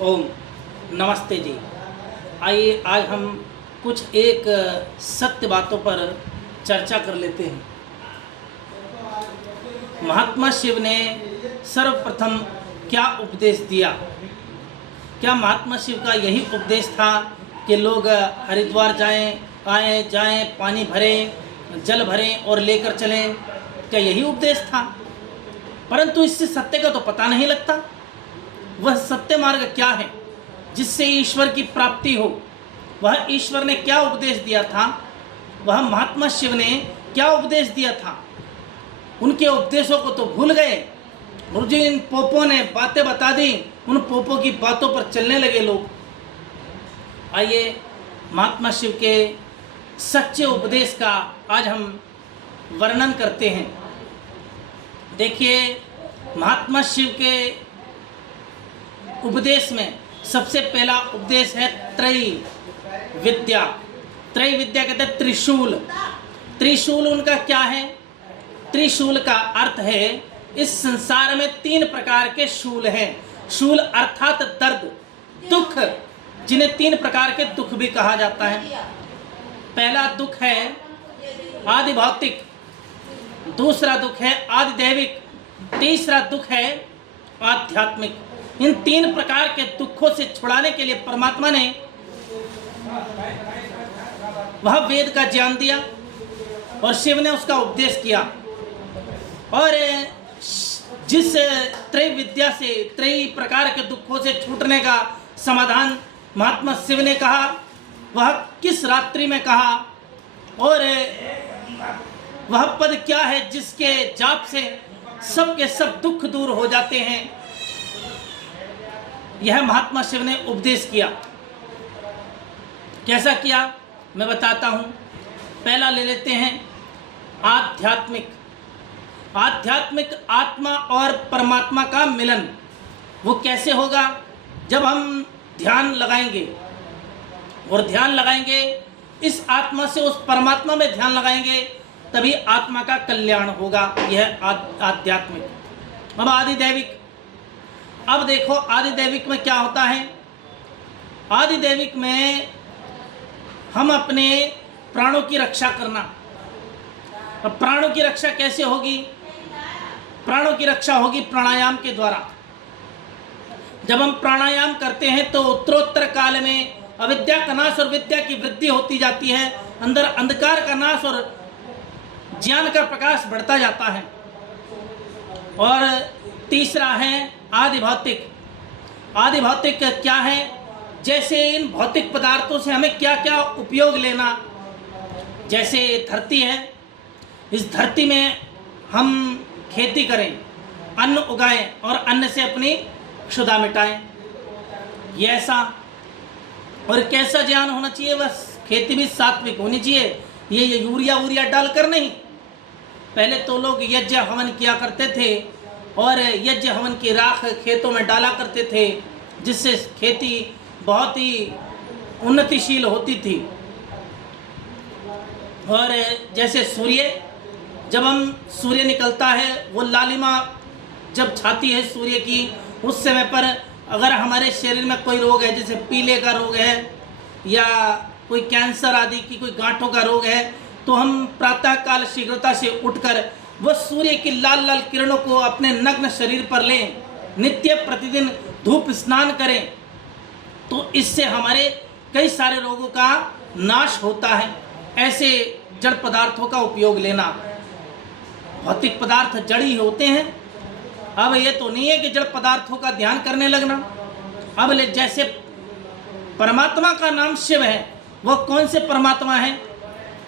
ओम नमस्ते जी। आइए आज हम कुछ एक सत्य बातों पर चर्चा कर लेते हैं। महात्मा शिव ने सर्वप्रथम क्या उपदेश दिया? क्या महात्मा शिव का यही उपदेश था कि लोग हरिद्वार जाएं, पानी भरें, जल भरें और लेकर चलें? क्या यही उपदेश था? परंतु इससे सत्य का तो पता नहीं लगता। वह सत्य मार्ग क्या है जिससे ईश्वर की प्राप्ति हो? वह ईश्वर ने क्या उपदेश दिया था? वह महात्मा शिव ने क्या उपदेश दिया था? उनके उपदेशों को तो भूल गए और जो इन पोपों ने बातें बता दी, उन पोपों की बातों पर चलने लगे लोग। आइए महात्मा शिव के सच्चे उपदेश का आज हम वर्णन करते हैं। देखिए, महात्मा शिव के उपदेश में सबसे पहला उपदेश है त्रयी विद्या। त्रयी विद्या कहते हैं त्रिशूल। त्रिशूल उनका क्या है? त्रिशूल का अर्थ है इस संसार में 3 प्रकार के शूल हैं। शूल अर्थात दर्द, दुख, जिन्हें 3 प्रकार के दुख भी कहा जाता है। पहला दुख है आदि भौतिक, दूसरा दुख है आदि दैविक, तीसरा दुख है आध्यात्मिक। इन 3 प्रकार के दुखों से छुड़ाने के लिए परमात्मा ने वह वेद का ज्ञान दिया और शिव ने उसका उपदेश किया। और जिस त्रय विद्या से, त्रय प्रकार के दुखों से छूटने का समाधान महात्मा शिव ने कहा, वह किस रात्रि में कहा और वह पद क्या है जिसके जाप से सब के सब दुख दूर हो जाते हैं, यह महात्मा शिव ने उपदेश किया। कैसा किया मैं बताता हूं। पहला ले लेते हैं आध्यात्मिक। आध्यात्मिक आत्मा और परमात्मा का मिलन। वो कैसे होगा? जब हम ध्यान लगाएंगे और ध्यान लगाएंगे इस आत्मा से उस परमात्मा में ध्यान लगाएंगे, तभी आत्मा का कल्याण होगा। यह आध्यात्मिक। अब आदि दैविक। अब देखो आदि दैविक में क्या होता है। आदि दैविक में हम अपने प्राणों की रक्षा करना। अब प्राणों की रक्षा कैसे होगी? प्राणों की रक्षा होगी प्राणायाम के द्वारा। जब हम प्राणायाम करते हैं तो उत्तरोत्तर काल में अविद्या का नाश और विद्या की वृद्धि होती जाती है। अंदर अंधकार का नाश और ज्ञान का प्रकाश बढ़ता जाता है। और तीसरा है आदि भौतिक। आदि भौतिक क्या है? जैसे इन भौतिक पदार्थों से हमें क्या क्या उपयोग लेना। जैसे धरती है, इस धरती में हम खेती करें, अन्न उगाएं और अन्न से अपनी क्षुधा मिटाएं। ये ऐसा। और कैसा ज्ञान होना चाहिए? बस खेती भी सात्विक होनी चाहिए। ये यूरिया डालकर नहीं। पहले तो लोग यज्ञ हवन किया करते थे और यज्ञ हवन की राख खेतों में डाला करते थे, जिससे खेती बहुत ही उन्नतिशील होती थी। और जैसे जब सूर्य निकलता है, वो लालिमा जब छाती है सूर्य की, उस समय पर अगर हमारे शरीर में कोई रोग है, जैसे पीले का रोग है या कोई कैंसर आदि की कोई गांठों का रोग है, तो हम प्रातःकाल शीघ्रता से उठकर वह सूर्य की लाल लाल किरणों को अपने नग्न शरीर पर लें, नित्य प्रतिदिन धूप स्नान करें, तो इससे हमारे कई सारे रोगों का नाश होता है। ऐसे जड़ पदार्थों का उपयोग लेना। भौतिक पदार्थ जड़ ही होते हैं। अब ये तो नहीं है कि जड़ पदार्थों का ध्यान करने लगना। अब जैसे परमात्मा का नाम शिव है, वह कौन से परमात्मा है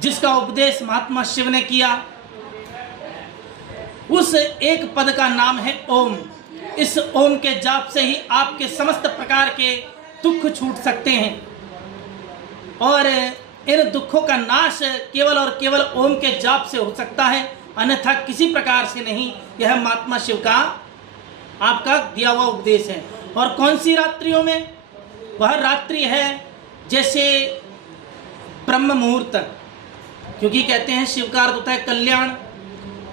जिसका उपदेश महात्मा शिव ने किया? उस एक पद का नाम है ओम। इस ओम के जाप से ही आपके समस्त प्रकार के दुख छूट सकते हैं और इन दुखों का नाश केवल और केवल ओम के जाप से हो सकता है, अन्यथा किसी प्रकार से नहीं। यह महात्मा शिव का आपका दिया हुआ उपदेश है। और कौन सी रात्रियों में? वह रात्रि है जैसे ब्रह्म मुहूर्त, क्योंकि कहते हैं शिव का अर्थ होता है कल्याण,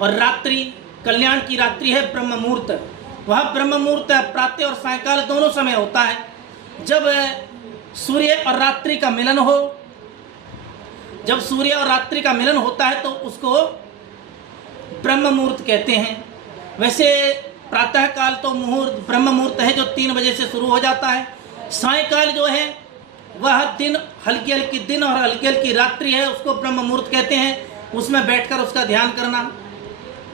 और रात्रि कल्याण की रात्रि है ब्रह्म मुहूर्त। वह ब्रह्म मुहूर्त प्रातः और सायंकाल दोनों समय होता है। जब सूर्य और रात्रि का मिलन हो, जब सूर्य और रात्रि का मिलन होता है तो उसको ब्रह्म मुहूर्त कहते हैं। वैसे प्रातः काल तो मुहूर्त ब्रह्म मुहूर्त है जो 3 बजे से शुरू हो जाता है। सायंकाल जो है वह दिन, हल्की हल्की दिन और हल्की हल्की रात्रि है, उसको ब्रह्म मुहूर्त कहते हैं। उसमें बैठकर उसका ध्यान करना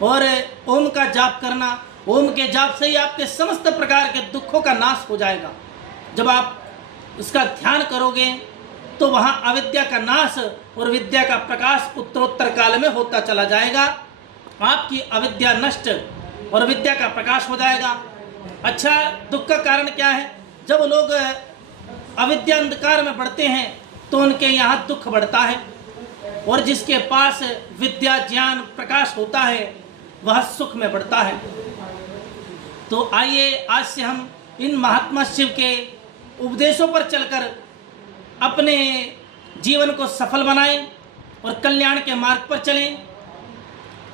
और ओम का जाप करना। ओम के जाप से ही आपके समस्त प्रकार के दुखों का नाश हो जाएगा। जब आप इसका ध्यान करोगे तो वहाँ अविद्या का नाश और विद्या का प्रकाश उत्तरोत्तर काल में होता चला जाएगा। आपकी अविद्या नष्ट और विद्या का प्रकाश हो जाएगा। अच्छा, दुख का कारण क्या है? जब लोग अविद्या अंधकार में बढ़ते हैं तो उनके यहाँ दुख बढ़ता है, और जिसके पास विद्या ज्ञान प्रकाश होता है वह सुख में बढ़ता है। तो आइए आज से हम इन महात्मा शिव के उपदेशों पर चलकर अपने जीवन को सफल बनाएं और कल्याण के मार्ग पर चलें।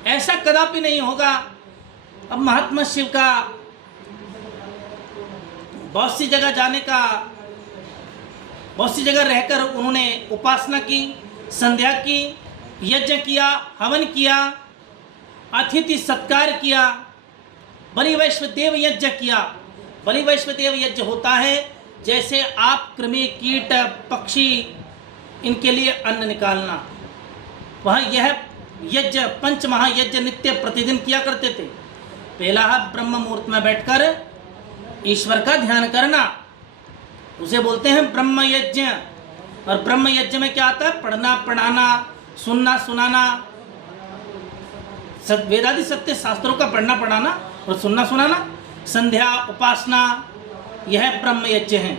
ऐसा कदापि नहीं होगा। अब महात्मा शिव का बहुत सी जगह जाने का, बहुत सी जगह रहकर उन्होंने उपासना की, संध्या की, यज्ञ किया, हवन किया, अतिथि सत्कार किया, बलि वैश्वदेव यज्ञ किया। बलि वैश्वदेव यज्ञ होता है जैसे आप कृमि कीट पक्षी इनके लिए अन्न निकालना। वह यह यज्ञ पंच महायज्ञ नित्य प्रतिदिन किया करते थे। पहला है ब्रह्म मुहूर्त में बैठकर ईश्वर का ध्यान करना, उसे बोलते हैं ब्रह्म यज्ञ। और ब्रह्म यज्ञ में क्या आता है? पढ़ना पढ़ाना, सुनना सुनाना, वेदादि सत्य शास्त्रों का पढ़ना पढ़ाना और सुनना सुनाना, संध्या उपासना, यह ब्रह्म यज्ञ है।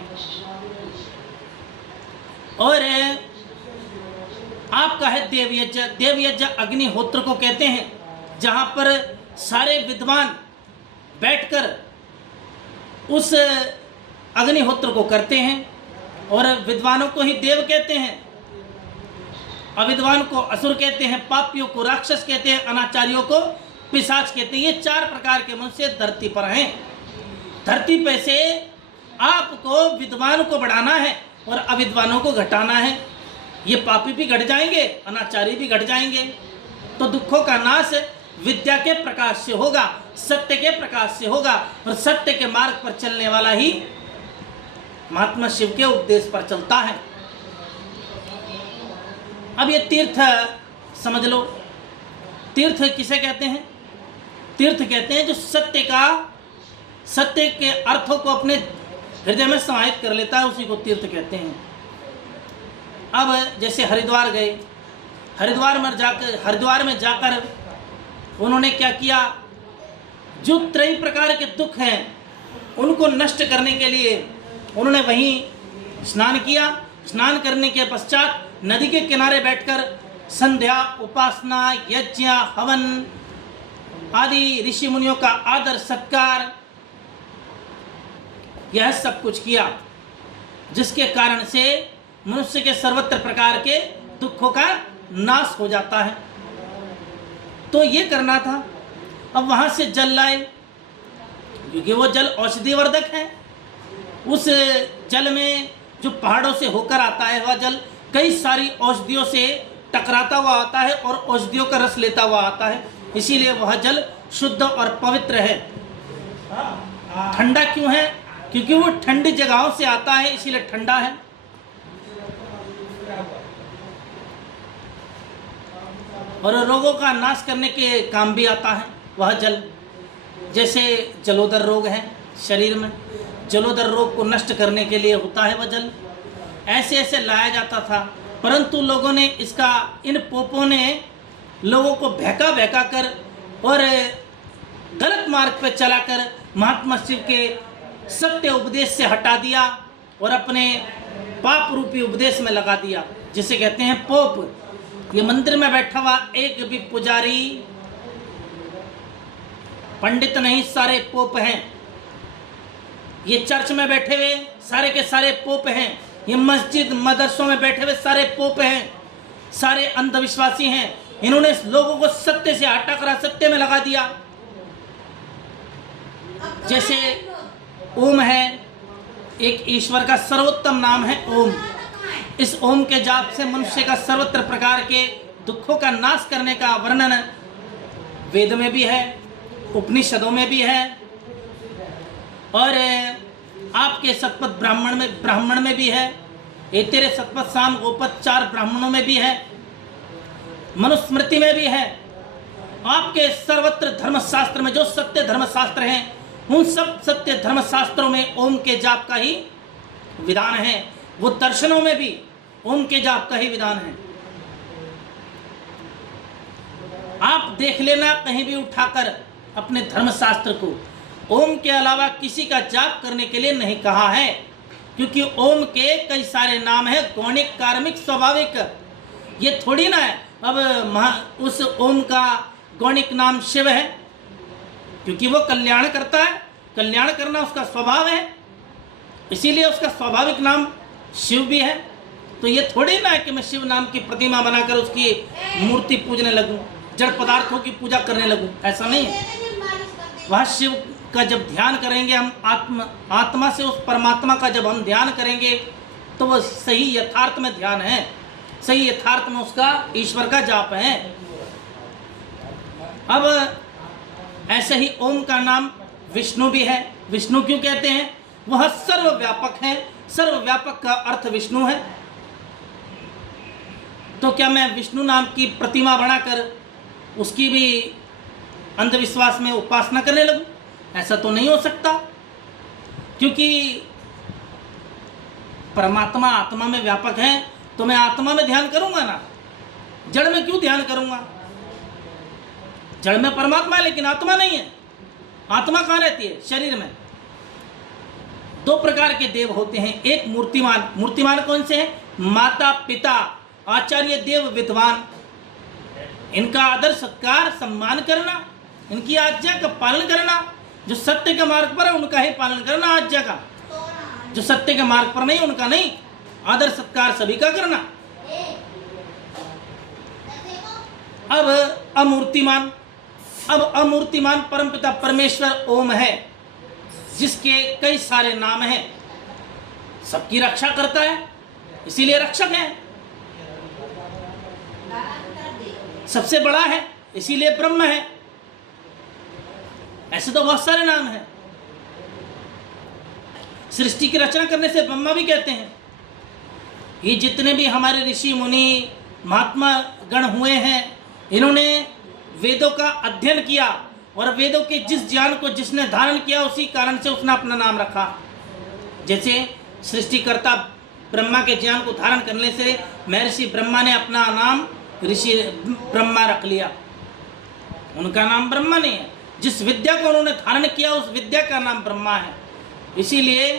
और आपका है देव यज्ञ। देव यज्ञ अग्निहोत्र को कहते हैं, जहाँ पर सारे विद्वान बैठकर उस अग्निहोत्र को करते हैं। और विद्वानों को ही देव कहते हैं, अविद्वान को असुर कहते हैं, पापियों को राक्षस कहते हैं, अनाचारियों को पिशाच कहते हैं। ये 4 प्रकार के मनुष्य धरती पर हैं। धरती पे से आपको विद्वान को बढ़ाना है और अविद्वानों को घटाना है। ये पापी भी घट जाएंगे, अनाचारी भी घट जाएंगे। तो दुखों का नाश विद्या के प्रकाश से होगा, सत्य के प्रकाश से होगा, और सत्य के मार्ग पर चलने वाला ही महात्मा शिव के उपदेश पर चलता है। अब ये तीर्थ समझ लो। तीर्थ किसे कहते हैं? तीर्थ कहते हैं जो सत्य के अर्थों को अपने हृदय में समाहित कर लेता है, उसी को तीर्थ कहते हैं। अब जैसे हरिद्वार गए, हरिद्वार में जाकर उन्होंने क्या किया? जो त्रय प्रकार के दुख हैं उनको नष्ट करने के लिए उन्होंने वहीं स्नान किया। स्नान करने के पश्चात नदी के किनारे बैठकर संध्या, उपासना, यज्ञ, हवन आदि ऋषि मुनियों का आदर सत्कार, यह सब कुछ किया, जिसके कारण से मनुष्य के सर्वत्र प्रकार के दुखों का नाश हो जाता है। तो ये करना था। अब वहाँ से जल लाए, क्योंकि वो जल औषधिवर्धक है। उस जल में जो पहाड़ों से होकर आता है वह जल कई सारी औषधियों से टकराता हुआ आता है और औषधियों का रस लेता हुआ आता है, इसीलिए वह जल शुद्ध और पवित्र है। ठंडा क्यों है? क्योंकि वो ठंडी जगहों से आता है, इसीलिए ठंडा है। और रोगों का नाश करने के काम भी आता है वह जल। जैसे जलोदर रोग है शरीर में, जलोदर रोग को नष्ट करने के लिए होता है वह जल। ऐसे ऐसे लाया जाता था, परंतु लोगों ने इसका, इन पोपों ने लोगों को बहका कर और गलत मार्ग पर चलाकर महात्मा शिव के सत्य उपदेश से हटा दिया और अपने पाप रूपी उपदेश में लगा दिया, जिसे कहते हैं पोप। ये मंदिर में बैठा हुआ एक भी पुजारी पंडित नहीं, सारे पोप हैं। ये चर्च में बैठे हुए सारे के सारे पोप हैं। ये मस्जिद मदरसों में बैठे हुए सारे पोप हैं, सारे अंधविश्वासी हैं। इन्होंने लोगों को सत्य से हटाकर असत्य में लगा दिया। जैसे ओम है, एक ईश्वर का सर्वोत्तम नाम है ओम। इस ओम के जाप से मनुष्य का सर्वत्र प्रकार के दुखों का नाश करने का वर्णन वेद में भी है, उपनिषदों में भी है, और आपके शतपथ ब्राह्मण में भी है, ये तेरे शतपथ साम गोपथ 4 ब्राह्मणों में भी है, मनुस्मृति में भी है। आपके सर्वत्र धर्मशास्त्र में जो सत्य धर्मशास्त्र हैं, उन सब सत्य धर्मशास्त्रों में ओम के जाप का ही विधान है। वो दर्शनों में भी ओम के जाप का ही विधान है। आप देख लेना कहीं भी उठाकर अपने धर्मशास्त्र को, ओम के अलावा किसी का जाप करने के लिए नहीं कहा है, क्योंकि ओम के कई सारे नाम हैं, गौणिक, कार्मिक, स्वाभाविक। ये थोड़ी ना है अब उस ओम का गौणिक नाम शिव है, क्योंकि वो कल्याण करता है, कल्याण करना उसका स्वभाव है, इसीलिए उसका स्वाभाविक नाम शिव भी है। तो ये थोड़ी ना है कि मैं शिव नाम की प्रतिमा बनाकर उसकी मूर्ति पूजने लगूं, जड़ पदार्थों की पूजा करने लगूं, ऐसा नहीं है। वह शिव का जब ध्यान करेंगे हम, आत्मा से उस परमात्मा का जब हम ध्यान करेंगे, तो वह सही यथार्थ में ध्यान है, सही यथार्थ में उसका ईश्वर का जाप है। अब ऐसे ही ओम का नाम विष्णु भी है। विष्णु क्यों कहते हैं? वह सर्वव्यापक है, सर्वव्यापक का अर्थ विष्णु है। तो क्या मैं विष्णु नाम की प्रतिमा बनाकर उसकी भी अंधविश्वास में उपासना करने लगूं? ऐसा तो नहीं हो सकता, क्योंकि परमात्मा आत्मा में व्यापक है, तो मैं आत्मा में ध्यान करूंगा ना, जड़ में क्यों ध्यान करूंगा? जड़ में परमात्मा है लेकिन आत्मा नहीं है। आत्मा कहाँ रहती है? शरीर में। 2 प्रकार के देव होते हैं, एक मूर्तिमान। मूर्तिमान कौन से हैं? माता पिता, आचार्य, देव, विद्वान। इनका आदर सत्कार सम्मान करना, इनकी आज्ञा का पालन करना। जो सत्य के मार्ग पर है उनका ही पालन करना आज्ञा का, जो सत्य के मार्ग पर नहीं उनका नहीं। आदर सत्कार सभी का करना। अब अमूर्तिमान, अब अमूर्तिमान परमपिता परमेश्वर ओम है, जिसके कई सारे नाम हैं, सबकी रक्षा करता है, इसीलिए रक्षक है। सबसे बड़ा है, इसीलिए ब्रह्म है। ऐसे तो बहुत सारे नाम हैं। सृष्टि की रचना करने से ब्रह्मा भी कहते हैं। ये जितने भी हमारे ऋषि मुनि महात्मा गण हुए हैं, इन्होंने वेदों का अध्ययन किया, और वेदों के जिस ज्ञान को जिसने धारण किया, उसी कारण से उसने अपना नाम रखा। जैसे सृष्टिकर्ता ब्रह्मा के ज्ञान को धारण करने से महर्षि ब्रह्मा ने अपना नाम ऋषि ब्रह्मा रख लिया। उनका नाम ब्रह्मा नहीं है, जिस विद्या को उन्होंने धारण किया उस विद्या का नाम ब्रह्मा है, इसीलिए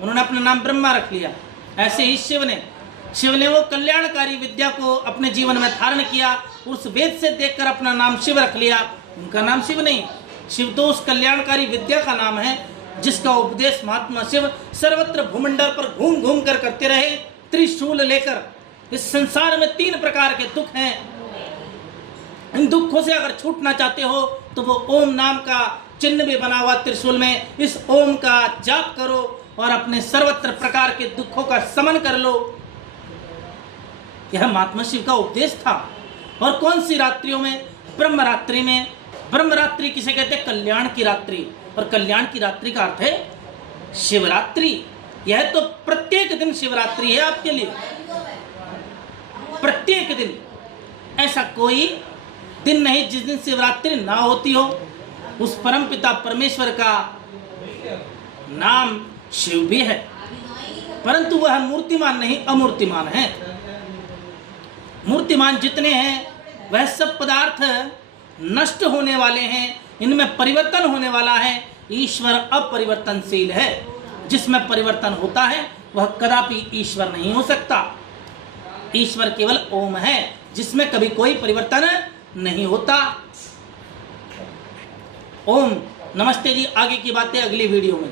उन्होंने अपना नाम ब्रह्मा रख लिया। ऐसे ही शिव ने वो कल्याणकारी विद्या को अपने जीवन में धारण किया, उस वेद से देखकर अपना नाम शिव रख लिया। उनका नाम शिव नहीं, शिव तो उस कल्याणकारी विद्या का नाम है, जिसका उपदेश महात्मा शिव सर्वत्र भूमंडल पर घूम घूम कर करते रहे, त्रिशूल लेकर। इस संसार में 3 प्रकार के दुख हैं। इन दुखों से अगर छूटना चाहते हो तो वो ओम नाम का चिन्ह भी बना हुआ त्रिशूल में, इस ओम का जाप करो और अपने सर्वत्र प्रकार के दुखों का शमन कर लो। यह महात्मा शिव का उपदेश था। और कौन सी रात्रियों में? ब्रह्मरात्रि में। ब्रह्मरात्रि किसे कहते हैं? कल्याण की रात्रि। और कल्याण की रात्रि का अर्थ है शिवरात्रि। यह तो प्रत्येक दिन शिवरात्रि है आपके लिए, प्रत्येक दिन। ऐसा कोई दिन नहीं जिस दिन शिवरात्रि ना होती हो। उस परमपिता परमेश्वर का नाम शिव भी है, परंतु वह मूर्तिमान नहीं, अमूर्तिमान है। मूर्तिमान जितने हैं वह सब पदार्थ नष्ट होने वाले हैं, इनमें परिवर्तन होने वाला है। ईश्वर अपरिवर्तनशील है। जिसमें परिवर्तन होता है वह कदापि ईश्वर नहीं हो सकता। ईश्वर केवल ओम है, जिसमें कभी कोई परिवर्तन नहीं होता। ओम नमस्ते जी। आगे की बातें अगली वीडियो में।